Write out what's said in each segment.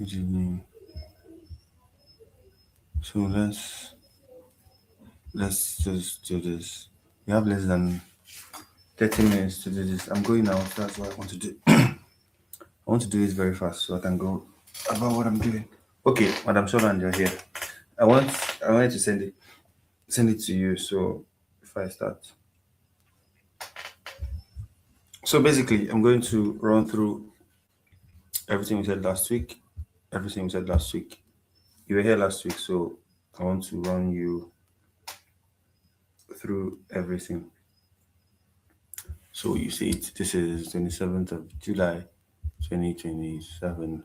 Good evening. So let's just do this. We have less than 30 minutes to do this. I'm going out. That's what I want to do. I want to do this very fast so I can go about what I'm doing. Okay, Madam Solan, you're here. I want I wanted to send it to you. So if I start. So basically, I'm going to run through everything we said last week. Everything we said last week. You were here last week, so I want to run you through everything. So you see it. This is 27th of July, 2027,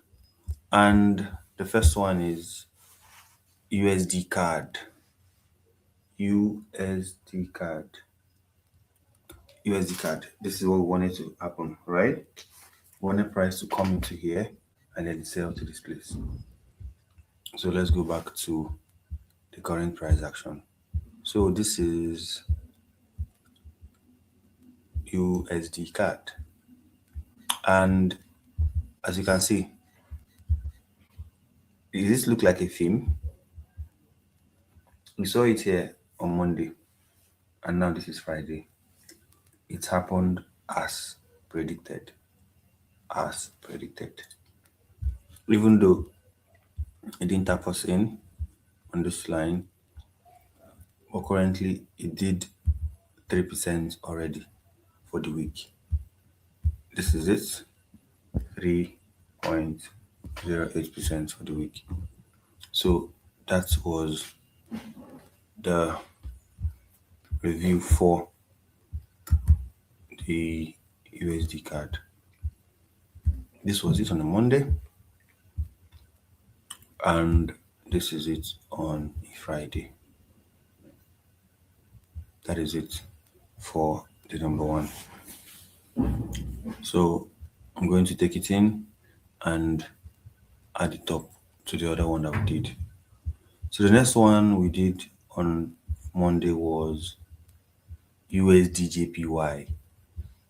and the first one is USD card. USD card. USD card. This is what we wanted to happen, right? We wanted price to come into here and then sell to this place. So let's go back to the current price action. So this is USD card. And as you can see, does this look like a theme? We saw it here on Monday, and now this is Friday. It happened as predicted. As predicted. Even though it didn't tap us in on this line, but currently it did 3% already for the week. This is it, 3.08% for the week. So that was the review for the USD card. This was it on a Monday, and this is it on a Friday. That is it for the number one. So I'm going to take it in and add it up to the other one that we did. So the next one we did on Monday was USDJPY.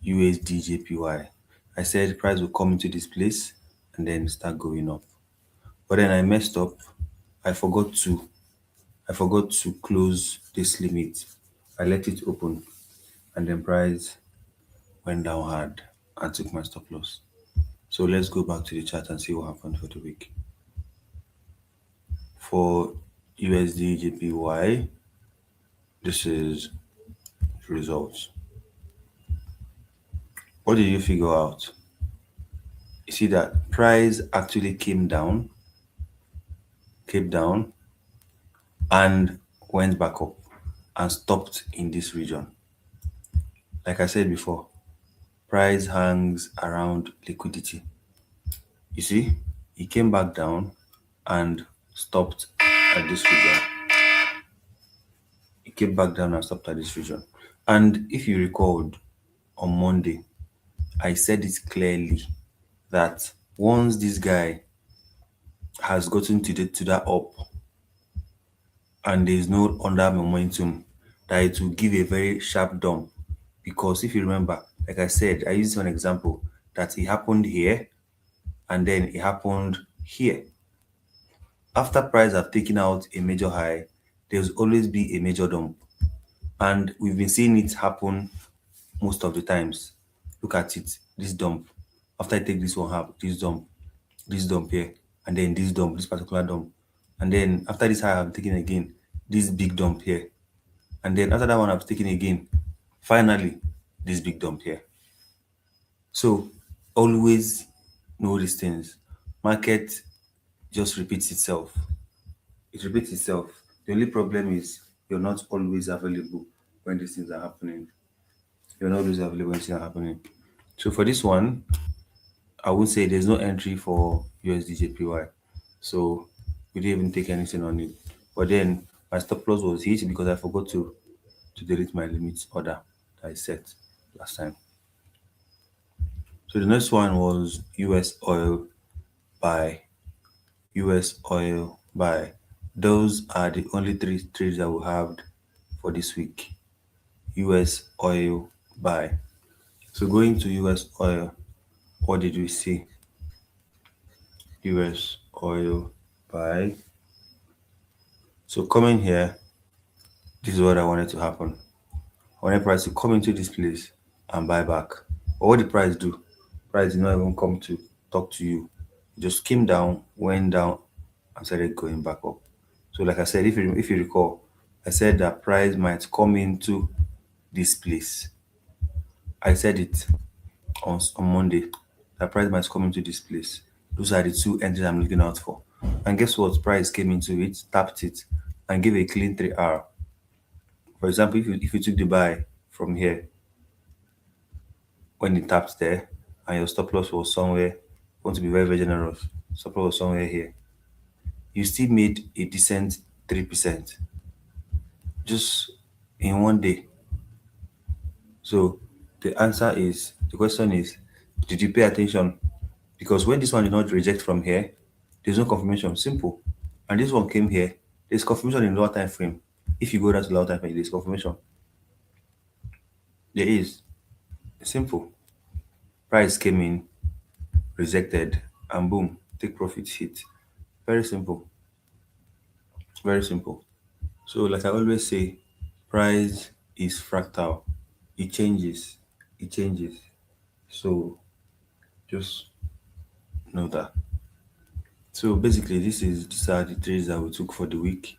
USDJPY. I said price will come into this place and then start going up. But then I messed up. I forgot to close this limit. I let it open and then price went down hard and took my stop loss. So let's go back to the chart and see what happened for the week. For USD JPY, this is the results. What did you figure out? You see that price actually came down and went back up and stopped in this region. Like I said before, price hangs around liquidity. You see, it came back down and stopped at this region. It came back down and stopped at this region. And if you recalled on Monday, I said it clearly that once this guy has gotten to that up and there is no under momentum, that it will give a very sharp dump. Because if you remember, like I said, I used one example that it happened here and then it happened here. After price have taken out a major high, there's always be a major dump. And we've been seeing it happen most of the times. Look at it, this dump. After I take this one half, this dump here, and then this dump, this particular dump. And then after this high I've taken again, this big dump here. And then after that one I've taken again, finally, this big dump here. So always know these things. Market just repeats itself. It repeats itself. The only problem is you're not always available when these things are happening. You're not always available when things are happening. So for this one, I would say there's no entry for USDJPY. So we didn't even take anything on it. But then my stop loss was hit because I forgot to delete my limits order that I set last time. So the next one was US oil buy. US oil buy. Those are the only three trades that we have for this week. US oil buy. So going to US oil, what did we see? US oil buy. So coming here, this is what I wanted to happen. I wanted price to come into this place and buy back. But what did price do? Price did not even come to talk to you. It just came down, went down, and started going back up. So like I said, if you recall, I said that price might come into this place. I said it on Monday. That price might come into this place. Those are the two entries I'm looking out for. And guess what? Price came into it, tapped it, and gave a clean 3 hour. For example, if you took the buy from here when it tapped there, and your stop loss was somewhere, want to be very, very generous, stop loss was somewhere here, you still made a decent 3% just in one day. So the question is, did you pay attention? Because when this one did not reject from here, there's no confirmation. Simple. And this one came here, there's confirmation in lower time frame. If you go down to lower time frame, there's confirmation. There is. Simple. Price came in, rejected, and boom, take profit hit. Very simple. Very simple. So, like I always say, price is fractal. It changes. It changes. So, just know that. So basically, these are the trades that we took for the week,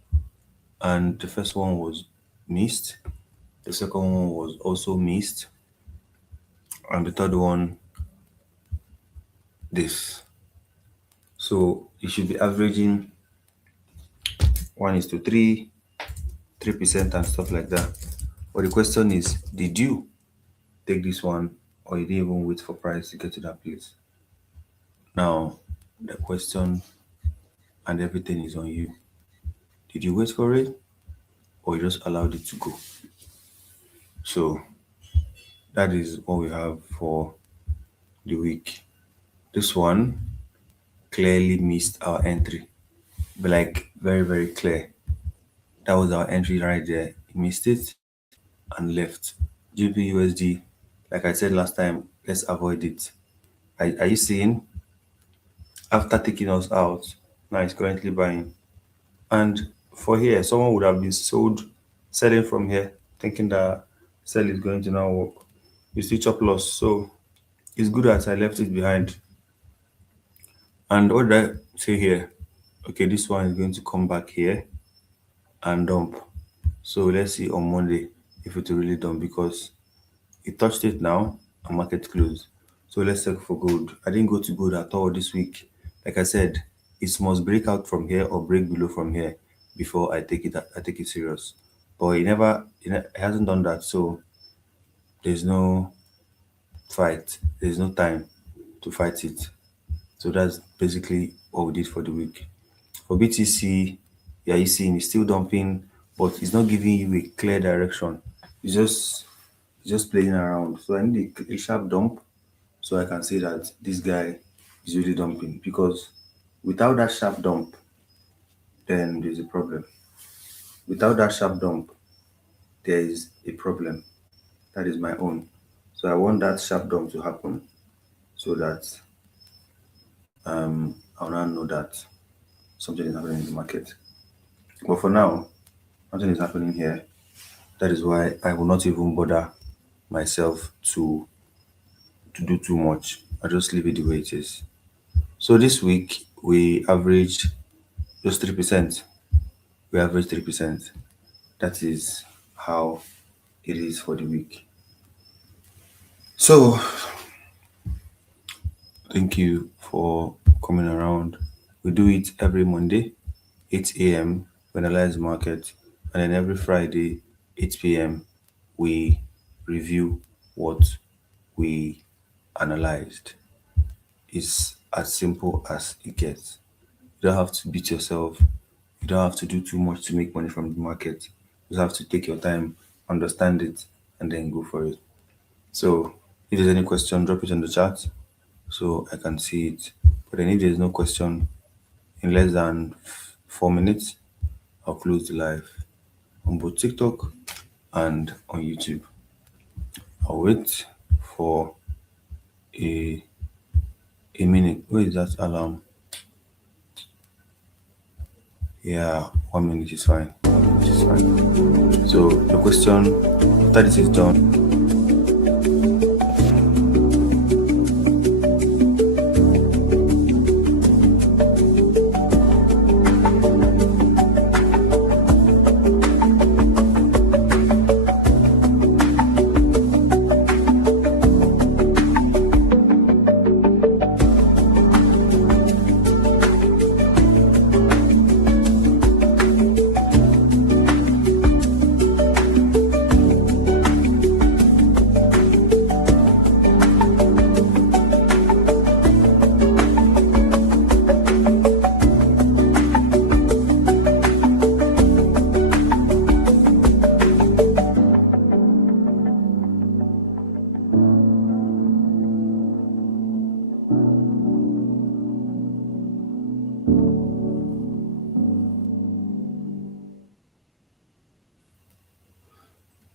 and the first one was missed. The second one was also missed, and the third one this. So you should be averaging 1:3, 3%, and stuff like that. But the question is, did you take this one, or you didn't even wait for price to get to that place? Now, the question and everything is on you. Did you wait for it, or you just allowed it to go? So that is what we have for the week. This one clearly missed our entry, but like very, very clear. That was our entry right there. He missed it and left. GBUSD, like I said last time, let's avoid it. Are you seeing? After taking us out, now it's currently buying. And for here, someone would have been selling from here, thinking that sell is going to now work. You still chop loss. So it's good that I left it behind. And what did I say here? Okay, this one is going to come back here and dump. So let's see on Monday if it will really dump, because it touched it now and market closed. So let's check for gold. I didn't go to gold at all this week. Like I said, it must break out from here or break below from here before I take it serious. But it hasn't done that. So there's no fight. There's no time to fight it. So that's basically what we did for the week. For BTC, yeah, you see it's still dumping, but it's not giving you a clear direction. It's just playing around. So I need a sharp dump so I can say that this guy is really dumping. Because without that sharp dump, then there's a problem. Without that sharp dump, there is a problem. That is my own. So I want that sharp dump to happen so that I'll now know that something is happening in the market. But for now, nothing is happening here. That is why I will not even bother myself to do too much. I just leave it the way it is. So this week we averaged just 3%. We averaged 3%. That is how it is for the week. So thank you for coming around. We do it every Monday, 8 a.m. We analyze the market, and then every Friday, 8 p.m. we review what we analyzed. It's as simple as it gets. You don't have to beat yourself. You don't have to do too much to make money from the market. You just have to take your time, understand it, and then go for it. So, if there's any question, drop it in the chat so I can see it. But then, if there's no question, in less than 4 minutes, I'll close the live on both TikTok and on YouTube. I'll wait for a minute. Where is that alarm? Yeah, 1 minute is fine. 1 minute is fine. So the question after this is done.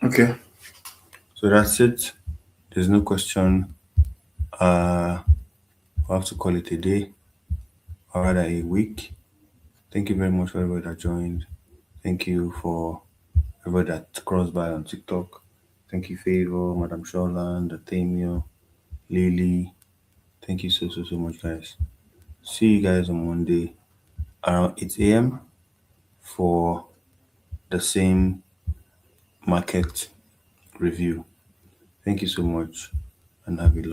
Okay. So that's it. There's no question. We'll have to call it a day or rather a week. Thank you very much for everybody that joined. Thank you for everybody that crossed by on TikTok. Thank you, Favor, Madam Sholand, Athemio, Lily. Thank you so much, guys. See you guys on Monday around 8 a.m. for the same market review. Thank you so much and have a lovely